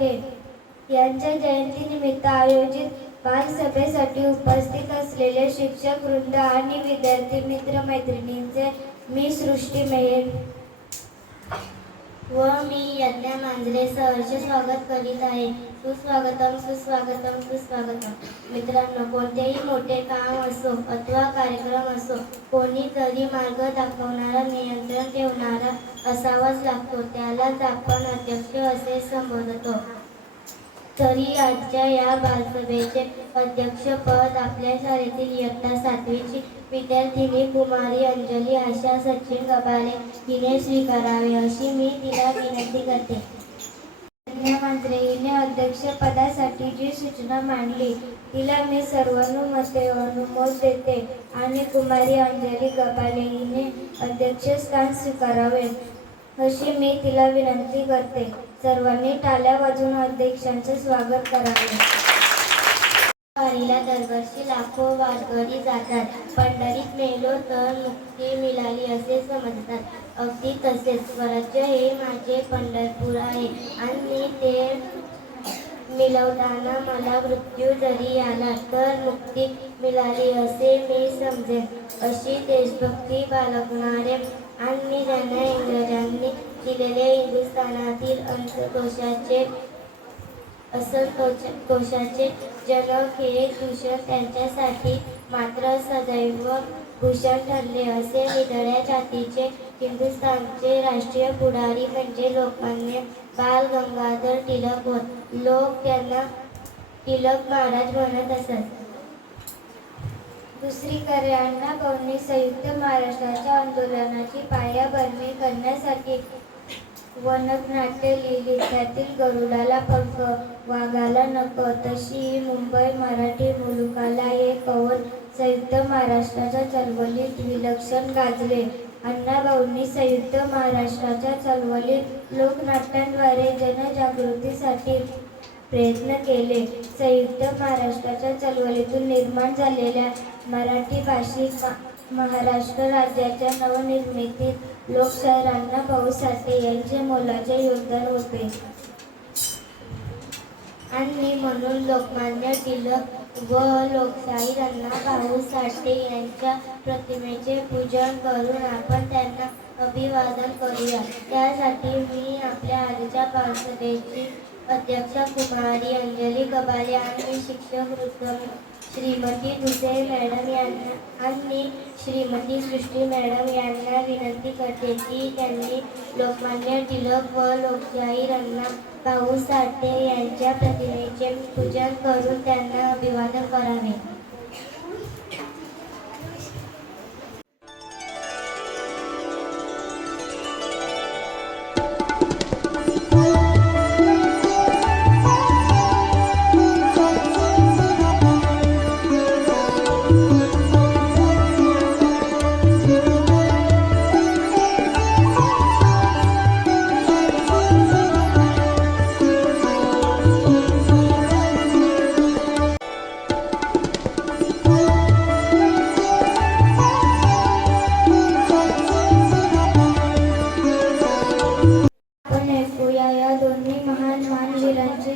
साठे यांच्या जयंतीनिमित्त आयोजित बालसभेसाठी उपस्थित असलेले शिक्षक वृंद आणि विद्यार्थी मित्र मैत्रिणींचे मी सृष्टी मेहेर व मी यज्ञा मांजरे सहर्ष स्वागत करीत आहे. सुस्वागतम सुस्वागतम सुस्वागतम. मित्रांनो, कोणतेही मोठे काम असो अथवा कार्यक्रम असो, कोणीतरी मार्ग दाखवणारा, नियंत्रण ठेवणारा असावाच लागतो. त्यालाच आपण अध्यक्ष असे संबोधतो. तरी आजच्या या बालसभेचे अध्यक्षपद आपल्या शाळेतील इयत्ता 7वीची विद्यार्थिनी कुमारी अंजली आशा सचिन गबाले हिने स्वीकारावे अशी मी तिला विनंती करते. यज्ञा मांजरे हिने अध्यक्षपदासाठी जी सूचना मांडली तिला मी सर्वानुमते अनुमोद देते आणि कुमारी अंजली गबाले हिने अध्यक्षस्थान स्वीकारावे अशी मी तिला विनंती करते. सर्वांनी टाळ्या वाजवून अध्यक्षांचे स्वागत करावे. वारीला दरवर्षी लाखो वारकरी जातात. पंढरीत मेलो तर मुक्ती मिळाली असे समजतात. अगदी तसेच स्वराज्य हे माझे पंढरपूर आहे आणि ते मिळवताना मला मृत्यू जरी आला तर मुक्ती मिळाली असे मी समजेन. अशी देशभक्ती बाळगणारे आणि ज्यांना इंग्रजांनी दिलेले हिंदुस्थानातील असंतोषाचे जनक हे दूषण त्यांच्यासाठी मात्र सदैव भूषण ठरले. असे निधड्या जातीचे हिंदुस्थानचे राष्ट्रीय पुढारी म्हणजे लोकमान्य बाळ गंगाधर टिळक होत. लोक त्यांना टिळक महाराज म्हणत असत. दुसरीकडे अण्णाभाऊंनी संयुक्त महाराष्ट्राच्या आंदोलनाची पायाभरणी करण्यासाठी वनकनाट्य लिहिली. त्यातील गरुडाला पंख वाघाला नख तशी मुंबई मराठी मुलुकाला हे कवन संयुक्त महाराष्ट्राच्या चळवळीत विलक्षण गाजले. अण्णाभाऊंनी संयुक्त महाराष्ट्राच्या चळवळीत लोकनाट्यांद्वारे जनजागृतीसाठी प्रयत्न केले. संयुक्त महाराष्ट्राच्या चळवळीतून निर्माण झालेल्या मराठी भाषिक महाराष्ट्र राज्याच्या नवनिर्मितीत लोकशाहीर अण्णाभाऊ साठे यांचे मोलाचे योगदान होते आणि म्हणून लोकमान्य टिळक व लोकशाहीर अण्णाभाऊ साठे यांच्या प्रतिमेचे पूजन करून आपण त्यांना अभिवादन करूया. त्यासाठी मी आपल्या आजच्या बालसभेची अध्यक्षा कुमारी अंजली गबाले आणि शिक्षक वृंद श्रीमती दुसे मॅडम यांना आणि श्रीमती सृष्टी मॅडम यांना विनंती करते की त्यांनी लोकमान्य टिळक व लोकशाहीर अण्णाभाऊ साठे यांच्या प्रतिमेचे पूजन करून त्यांना अभिवादन करावे.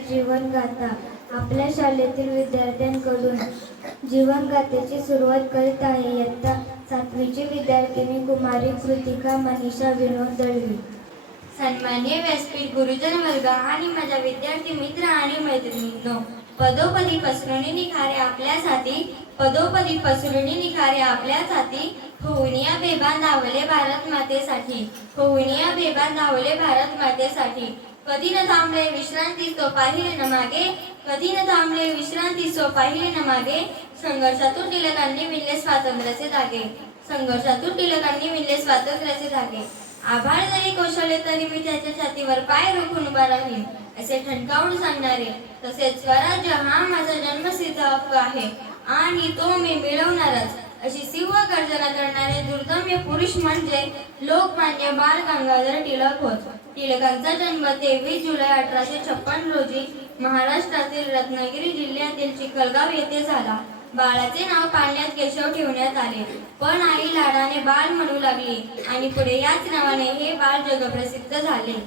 जीवनगाथा आपल्या शाळेतील विद्यार्थ्यांकडून जीवनगाथेची सुरुवात करीत आहे. इयत्ता 7वीची विद्यार्थिनी कुमारी कृतिका मनीषा विनोद दळवी. सन्माननीय व्यासपीठ, गुरुजन वर्ग आणि माझ्या विद्यार्थी मित्र आणि मैत्रिणींनो, पदोपदी पसरवणी निखारे आपल्यासाठी, पदोपदी पसरवणी निखारे आपल्यासाठी. होऊनिया बेभान धावले भारत मातेसाठी, होऊनिया बेभान धावले भारत मातेसाठी. कधी न थांबले विश्रांती तो पाहिले न मागे, कधी न थांबले विश्रांती सो पाहिले न मागे. संघर्षातून टिळकांनी विणले स्वातंत्र्याचे धागे, संघर्षातून टिळकांनी विणले स्वातंत्र्याचे धागे. आभाळ जरी कोसळले तरी मी त्याच्या छातीवर पाय रोखून उभा राहीन असे ठणकावून सांगणारे, तसेच स्वराज्य हा माझा जन्मसिद्ध हक्क आहे आणि तो मी मिळवणारच अशी सिंह गर्जना करणारे दुर्दम्य पुरुष म्हणजे लोकमान्य बाळ गंगाधर टिळक होत. टिळकांचा जन्म 23 जुलै 1856 रोजी महाराष्ट्रातील रत्नागिरी जिल्ह्यातील चिखलगाव येथे झाला. बाळाचे नाव पाळण्यात केशव ठेवण्यात आले, पण आई लाडाने बाळ म्हणू लागली आणि पुढे याच नावाने हे बाळ जगप्रसिद्ध झाले.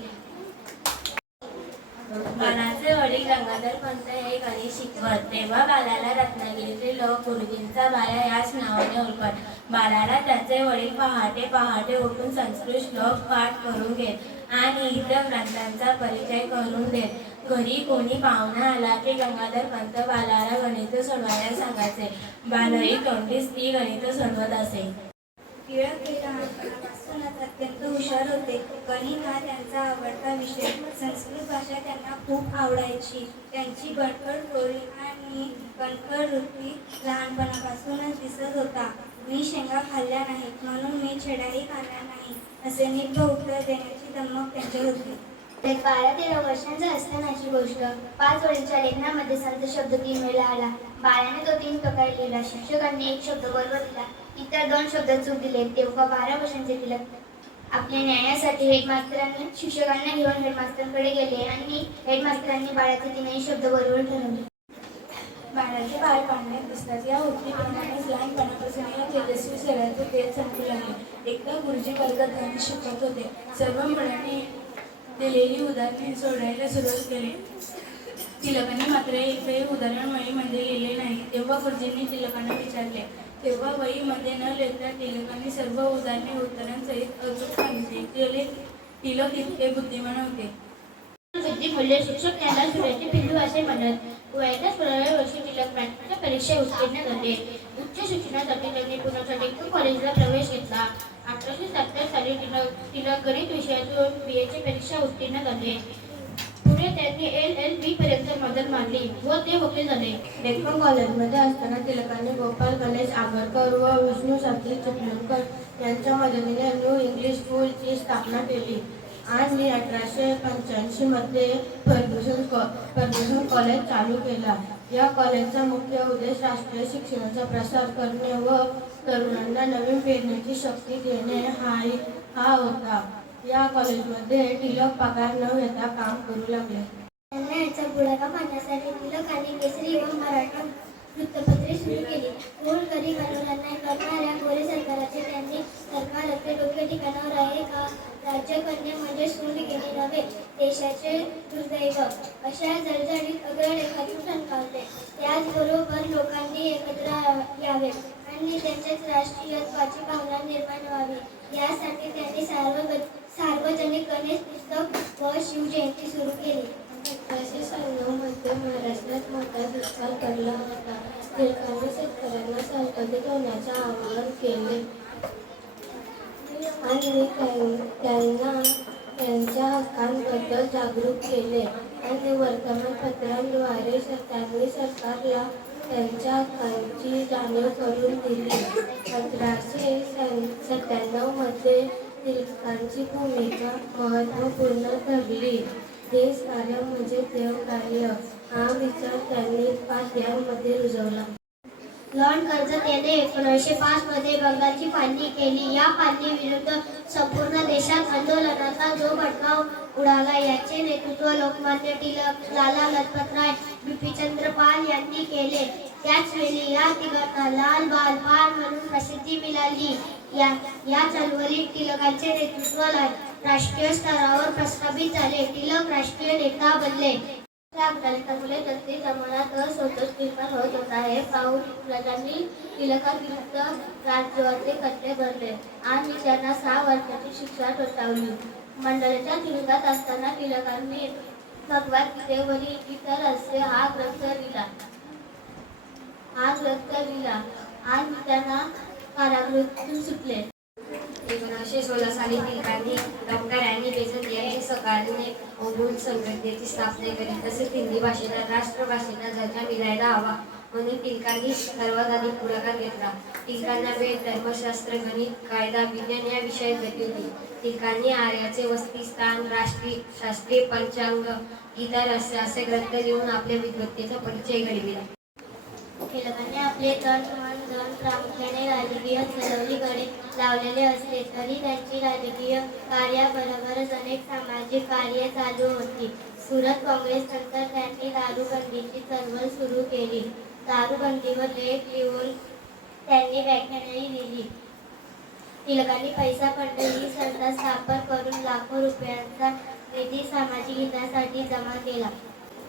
बालाचे वडील गंगाधर पंत हे गणित शिकवत. तेव्हा बालाला रत्नागिरीचे लोक गुरुजींचा बाला याच नावाने ओळखत. बालाला त्याचे वडील पहाटे पहाटे उठून संस्कृत श्लोक पाठ करून घेत आणि इतर ग्रंथांचा परिचय करून देत. घरी कोणी पाहुणा आला की गंगाधर पंत बालाला गणित सोडवायला सांगायचे. बालही तोंडीच ती गणित सोडवत असे. टिळक हे लहानपणापासूनच अत्यंत हुशार होते. गणित हा त्यांचा आवडता विषय. संस्कृत भाषा त्यांना खूप आवडायची. त्यांची बडबड टोळी आणि कणखर वृत्ती लहानपणापासूनच दिसत होता. मी शेंगा खाल्ल्या नाहीत म्हणून मी छेडाही खाल्ला नाही असे निर्भय उत्तर देण्याची धमक त्यांची होती. 12-13 वर्षांचा असतानाची गोष्ट. 5 वडीलच्या लेखनामध्ये संत शब्द 3 वेळा आला. बाळाने तो 3 प्रकारे लिहिला. शिक्षकांनी 1 शब्द बरोबर दिला, इतर 2 शब्द चूक दिले. तेव्हा 12 वर्षांचे टिळक आपल्या न्यायासाठी हेडमास्तरांनी शिक्षकांना घेऊन हेडमास्तरांकडे गेले आणि हेडमास्तरांनी बाळाचे 3ही शब्द बरोबर ठरवले. बाळाचे बाळ पाण्यात दिसतात या उक्तीप्रमाणेच लहानपणापासून या तेजस्वी शरीराचे तेज चमकू लागले. एकदा गुरुजी वर्गात गणित शिकवत होते. सर्व मुलांनी दिलेली उदाहरणे सोडवायला सुरुवात केली. टिळकांनी मात्र एकही उदाहरण वहीमध्ये लिहिले नाही. तेव्हा गुरुजींनी टिळकांना विचारले. तेव्हा वहीमध्ये न लिहिता टिळकांनी सर्व उदाहरणे उत्तरांसहित अचूक सांगितले. टिळक इतके बुद्धिमान होते. बुद्धिमूल्य शिक्षक याला सूर्याचे पिल्लू असे म्हणत. वयाच्या 16व्या वर्षी टिळक मॅट्रिकच्या परीक्षा उत्तीर्ण झाले. उच्च शिक्षणासाठी त्यांनी पुण्याच्या डेक्कन कॉलेजला प्रवेश घेतला. 1870 साली टिळक गणित विषयातून BAची परीक्षा उत्तीर्ण झाले. पुढे त्यांनी LL.B पर्यंत मदत मारली व ते वकील झाले. डेक्कन कॉलेजमध्ये असताना टिळकांनी गोपाल गणेश आगरकर व विष्णू शास्त्री चिपळूणकर यांच्या मदतीने न्यू इंग्लिश स्कूलची स्थापना केली आणि 1885 मध्ये फर्ग्युसन कॉलेज चालू केला. या कॉलेजचा मुख्य उद्देश राष्ट्रीय शिक्षणाचा प्रसार करणे व तरुणांना नवीन पेरण्याची शक्ती देणे हा होता. या कॉलेजमध्ये टिळक पगार न घेता काम करू लागले. त्यांना याचा पुढाकार पाहण्यासाठी टिळकांनी केसरी व मराठा वृत्तपत्रे सुरू केली. गोरगरीब अनुदान करणाऱ्या गोरे सरकाराचे त्यांनी सरकार आपले डोके ठिकाणावर आहे का, राज्यकन्या म्हणजे सूड घेणे नव्हे, देशाचे दुर्दैव अशा जळजळीत अग्रलेखातून ठणकावले. त्याचबरोबर लोकांनी एकत्र यावे आणि त्यांच्यात राष्ट्रीयत्वाची भावना निर्माण व्हावी यासाठी त्यांनी सार्वजनिक गणेश पुस्तक व शिवजयंती सुरू केली. 1896 मध्ये महाराष्ट्रात मोठा दुष्काळ पडला होता. टिळकांनी शेतकऱ्यांना संकटित होण्याचे आवाहन केले आणि त्यांना त्यांच्या हक्कांबद्दल जागरूक केले आणि वर्तमानपत्रांद्वारे त्यांनी सरकारला त्यांच्या हक्कांची जाणीव करून दिली. 1897 मध्ये टिळकांची भूमिका महत्त्वपूर्ण ठरली. देशकार्य म्हणजे देवकार्य हा विचार त्यांनी पाढ्यांमध्ये रुजवला. लॉर्ड कर्जत याने 1905 मध्ये बंगालची फाळणी केली. या फाळणीविरुद्ध संपूर्ण देशात आंदोलनाचा जो भडका उडाला याचे नेतृत्व लोकमान्य टिळक, लाला लजपतराय, बिपिनचंद्र पाल यांनी केले. त्याच वेळी या तिघांना लाल बाल पाल म्हणून प्रसिद्धी मिळाली. या चळवळीत टिळकांचे नेतृत्व राष्ट्रीय स्तरावर प्रस्थापित झाले. टिळक राष्ट्रीय नेता बनले. मुले त्यांच्या मनात असंतोष निर्माण होत होता हे पाहून प्रजांनी टिळकांविरुद्ध राजद्रोहाचे खटले भरले आणि त्यांना 6 वर्षाची शिक्षा ठोठावली. मंडळाच्या तुरुंगात असताना टिळकांनी भगवद्गीतेवरील इतर रहस्य हा ग्रंथ लिहिला आणि त्यांना कारागृहातून सुटले. 1916 साली टिळकांनी डॉक्टर ॲनी बेझंट यांच्या सहकार्याने ओंबूड संघटनेची स्थापना केली. तसेच हिंदी भाषेला राष्ट्रभाषेचा दर्जा मिळायला हवा म्हणून टिळकांनी सर्वात आधी पुढाकार घेतला. टिळकांना वेद, धर्मशास्त्र, गणित, कायदा, विज्ञान या विषयात गती होती. टिळकांनी आर्याचे वसतिस्थान, शास्त्रीय पंचांग, गीता रहस्य असे ग्रंथ लिहून आपल्या विद्वत्तेचा परिचय घडविला. टिळकांनी आपले तन मन धन प्रामुख्याने राजकीय चळवळीकडे लावलेले असले तरी त्यांची राजकीय कार्याबरोबरच अनेक सामाजिक कार्ये चालू होती. सुरत काँग्रेसनंतर त्यांनी दारूबंदीची चळवळ सुरू केली. दारूबंदीवर लेख लिहून त्यांनी व्याख्यानही दिली. टिळकांनी पैसा पंढरी ही संस्था स्थापन करून लाखो रुपयांचा निधी सामाजिक हितासाठी जमा केला.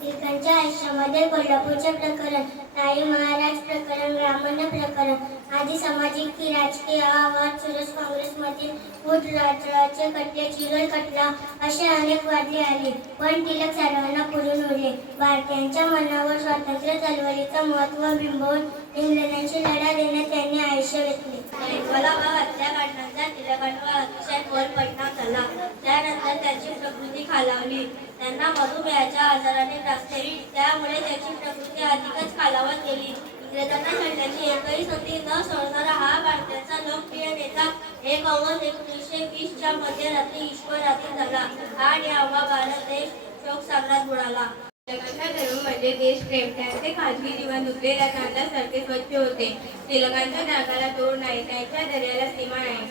टिळकांच्या आयुष्यामध्ये कोल्हापूरचे प्रकरण, राई महाराज प्रकरण, ब्राह्मण प्रकरण आदी सामाजिक राजकीय आव्हान, सुरज काँग्रेसमधील फूट राजचे खटले, चिरोल खटला असे अनेक वादळे आली. पण टिळक सर्वांना पुरून उरले. भारतीयांच्या मनावर स्वातंत्र्य चळवळीचं महत्त्व बिंबवून इंग्रजांशी लढा देण्यात त्यांनी आयुष्य घेतले. इंकलाबा हत्याकांडाचा टिळकांवर अतिशय खोल परिणाम झाला. त्यानंतर त्यांची प्रकृती खालावली. त्यांना मधुमेहाच्या आजाराने त्रासलेली, त्यामुळे त्यांची प्रकृती अधिकच खालावत गेली. इंग्रजांना लढण्याची एकही संधी न सोडणारा हा भारताचा लोकप्रिय नेता 1 ऑगस्ट 1920 च्या मध्यरात्री ईश्वराधीन झाला आणि अवघा भारत देश शोकसागरात बुडाला. टिळकांचा धर्म म्हणजे देशप्रेम. त्यांचे खाजगी जीवन धुतलेल्या कांद्यासारखे स्वच्छ होते. टिळकांच्या त्यागाला तोड नाही, त्यांच्या धैर्याला सीमा नाही.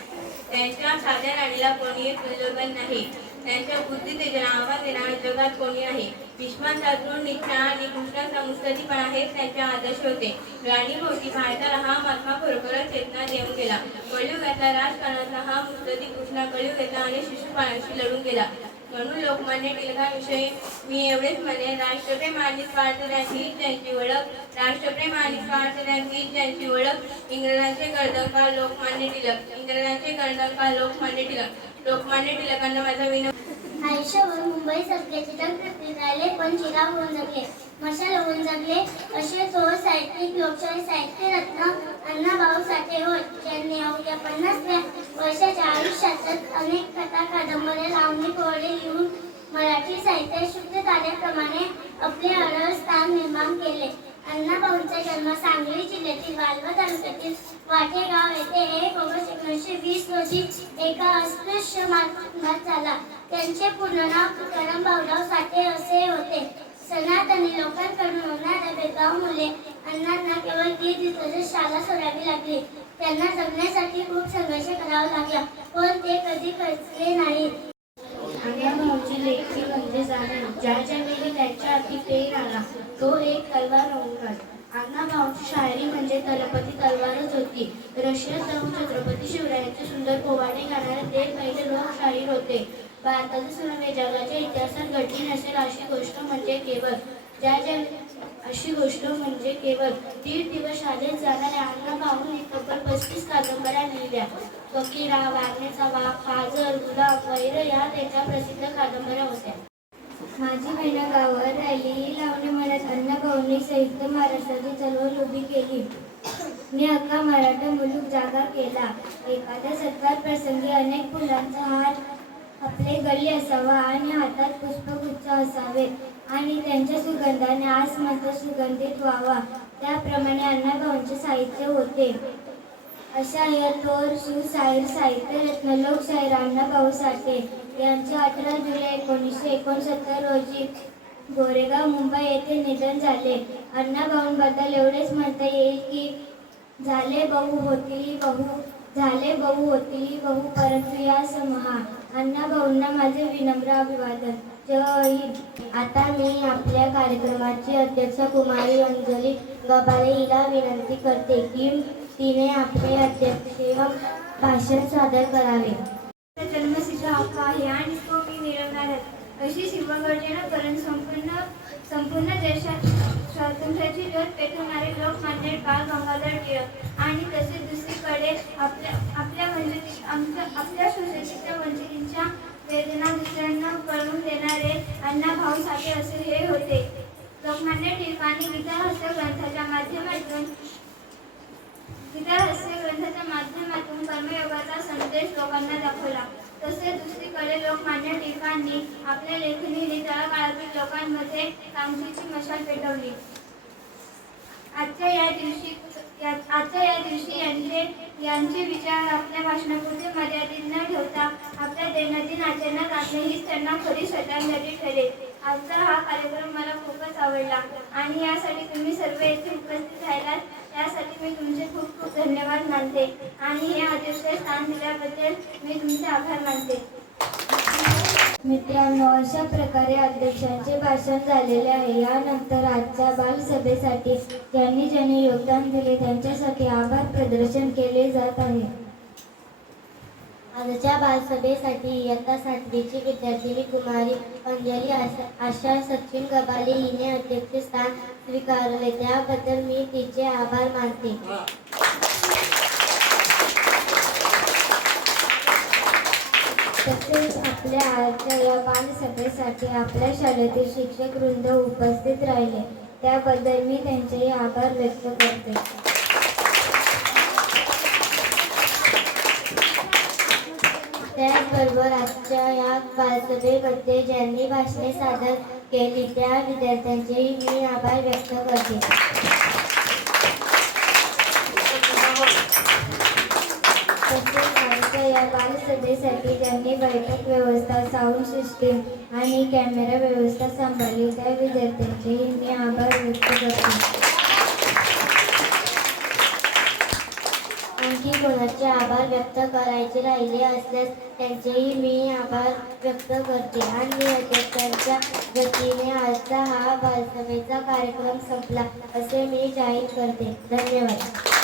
त्यांच्या साध्या राणीला कोणीही प्रलोभन नाही. त्यांच्या बुद्धितेजना आव्हान देणाऱ्या जगात कोणी नाही. भीष्मांचा दृढ निश्चय आणि कृष्णाचा मुत्सद्दीपणा हेच त्यांचे आदर्श होते. राणीभोवती भारताला हा महात्मा खरोखरच चेतना देऊन गेला. कलियुगातला राजकारणातला हा मुत्सद्दी कृष्णा कलियुगातला आणि शिशुपालांशी लढून गेला. म्हणून लोकमान्य टिळकांविषयी मी एवढेच म्हणेन, राष्ट्रप्रेम आणि स्वातंत्र्यात हीच त्यांची ओळख. राष्ट्रप्रेम आणि स्वातंत्र्यात हीच त्यांची ओळख. इंग्रजांचे कर्दंकाळ लोकमान्य टिळक. इंग्रजांचे कर्दंकाळ लोकमान्य टिळक. लोकमान्य टिळकांना माझा विनंती. आयुष्यभर मुंबई सारखे चित्रकृतीत राहिले, पण चिराग होऊन जगले, मशाल होऊन जगले. असे थोर साहित्यिक, लोकशाही साहित्य रत्न अण्णाभाऊ साठे होत, ज्यांनी अवघ्या 50व्या वर्षाच्या आयुष्यातच अनेक कथा, कादंबऱ्या, लावणी, पोवाडे लिहून मराठी साहित्यात शुद्ध ताऱ्याप्रमाणे आपले अढळ स्थान निर्माण केले. अण्णाभाऊंचा जन्म सांगली जिल्ह्यातील वालवा तालुक्यातील वाटेगाव येथे 1 ऑगस्ट 1920 रोजी एका अस्पृश्य कुटुंबात झाला. त्यांचे पूर्ण नाव तुकाराम भाऊराव साठे असे होते. सनातनी लोकांकडून होणाऱ्या भेदभावामुळे अण्णांना केवळ 1.5 दिवसाची शाळा सोडावी लागली. त्यांना जगण्यासाठी खूप संघर्ष करावा लागला, पण ते कधी खचले नाहीत. अण्णाभाऊंची लेखी म्हणजे जाणीव. ज्या वेळी त्यांच्या हाती पेन आला, तो एक तलवार होऊन. अण्णाभाऊंची शायरी म्हणजे तलपती तलवारच होती. रशियात जाऊन छत्रपती शिवरायांचे सुंदर पोवाडे गाणारे ते पहिले लोकशाहीर होते. भारताचे सुनामे जगाच्या इतिहासात घडली नसेल अशी गोष्ट म्हणजे केवळ 1.5 दिवस शाळेत जाणाऱ्या अण्णाभाऊंनी तब्बल 35 कादंबऱ्या लिहिल्या. फकीरा, वारण्याचा वाघ, काजल, गुलाब, वैर या त्यांच्या प्रसिद्ध कादंबऱ्या होत्या. माझी बहीण गावावर राहिली ही लावणी म्हणत अण्णाभाऊंनी संयुक्त महाराष्ट्राची चळवळ उभी केली. मी अख्खा मराठा मुलूक जागा केला. एखाद्या सत्कार प्रसंगी अनेक फुलांचा हार आपले गळी असावा आणि हातात पुष्पगुच्छ असावे आणि त्यांच्या सुगंधाने आसमंत सुगंधित व्हावा. त्याप्रमाणे अण्णाभाऊंचे साहित्य होते. अशा या थोर सुशाहीर साहित्यरत्न लोकशाहीर अण्णाभाऊ साठे यांचे 18 जुलै 1969 रोजी गोरेगाव, मुंबई येथे निधन झाले. अण्णाभाऊंबद्दल एवढेच म्हणता येईल की झाले बहु होती बहु, परंतु या समहा. अण्णाभाऊंना माझे विनम्र अभिवादन. जय हिंद. आता मी आपल्या कार्यक्रमाची अध्यक्ष कुमारी अंजली गबाळे हिला विनंती करते की तिने आपले अध्यक्षीय भाषण सादर करावे. जन्मसिद्ध हक्क आहे आणि तो मी मिळवणारच अशी शिवगर्जना करून संपूर्ण देशात स्वातंत्र्याची ज्योत पेटवणारे लोकमान्य बाळ गंगाधर टिळक आणि तसेच दुसरीकडे आपल्या सोसायटीच्या वंचितांच्या वेदना दुसऱ्यांना कळवून देणारे अण्णाभाऊ साठे असे हे होते. लोकमान्य टिळकांनी गीता हास्य ग्रंथाच्या माध्यमातून कर्मयोगाचा संदेश लोकांना दाखवला. तसेच दुसरीकडे लोकमान्य टिळकांनी आपल्या लेखणीने तळागाळातील लोकांमध्ये क्रांतीची मशाल पेटवली. आजच्या या दिवशी यांचे विचार आपल्या भाषणापुरते मर्यादित न ठेवता आपल्या दैनंदिन आचरणात आणणे हीच त्यांना खरी श्रद्धांजली ठरेल. आजचा हा कार्यक्रम मला खूपच आवडला आणि यासाठी तुम्ही सर्व येथे उपस्थित राहिलात त्यासाठी मी तुमचे खूप खूप धन्यवाद मानते आणि हे अध्यक्षीय स्थान दिल्याबद्दल मी तुमचे आभार मानते. मित्रांनो, अशा प्रकारे अध्यक्षांचे भाषण झालेले आहे. यानंतर आजच्या बालसभेसाठी ज्यांनी योगदान दिले त्यांच्यासाठी आभार प्रदर्शन केले जात आहे. आजच्या बालसभेसाठी इयत्ता 7वीची विद्यार्थिनी कुमारी अंजली आशा सचिन गबाले हिने अध्यक्षस्थान स्वीकारले, त्याबद्दल मी तिचे आभार मानते. तसेच आपल्या आजच्या या बालसभेसाठी आपल्या शाळेतील शिक्षक वृंद उपस्थित राहिले, त्याबद्दल मी त्यांचेही आभार व्यक्त करते. त्याचबरोबर आजच्या या बालसभेमध्ये ज्यांनी भाषणे सादर केली त्या विद्यार्थ्यांचेही मी आभार व्यक्त करते. तसेच आजच्या या बालसभेसाठी ज्यांनी बैठक व्यवस्था, साऊंड सिस्टीम आणि कॅमेरा व्यवस्था सांभाळली त्या विद्यार्थ्यांचेही मी आभार व्यक्त करते. आणखी कोणाचे आभार व्यक्त करायचे राहिले असल्यास त्यांचेही मी आभार व्यक्त करते. आणि अध्यक्षांच्या वतीने आजचा हा बालसभेचा कार्यक्रम संपला असे मी जाहीर करते. धन्यवाद.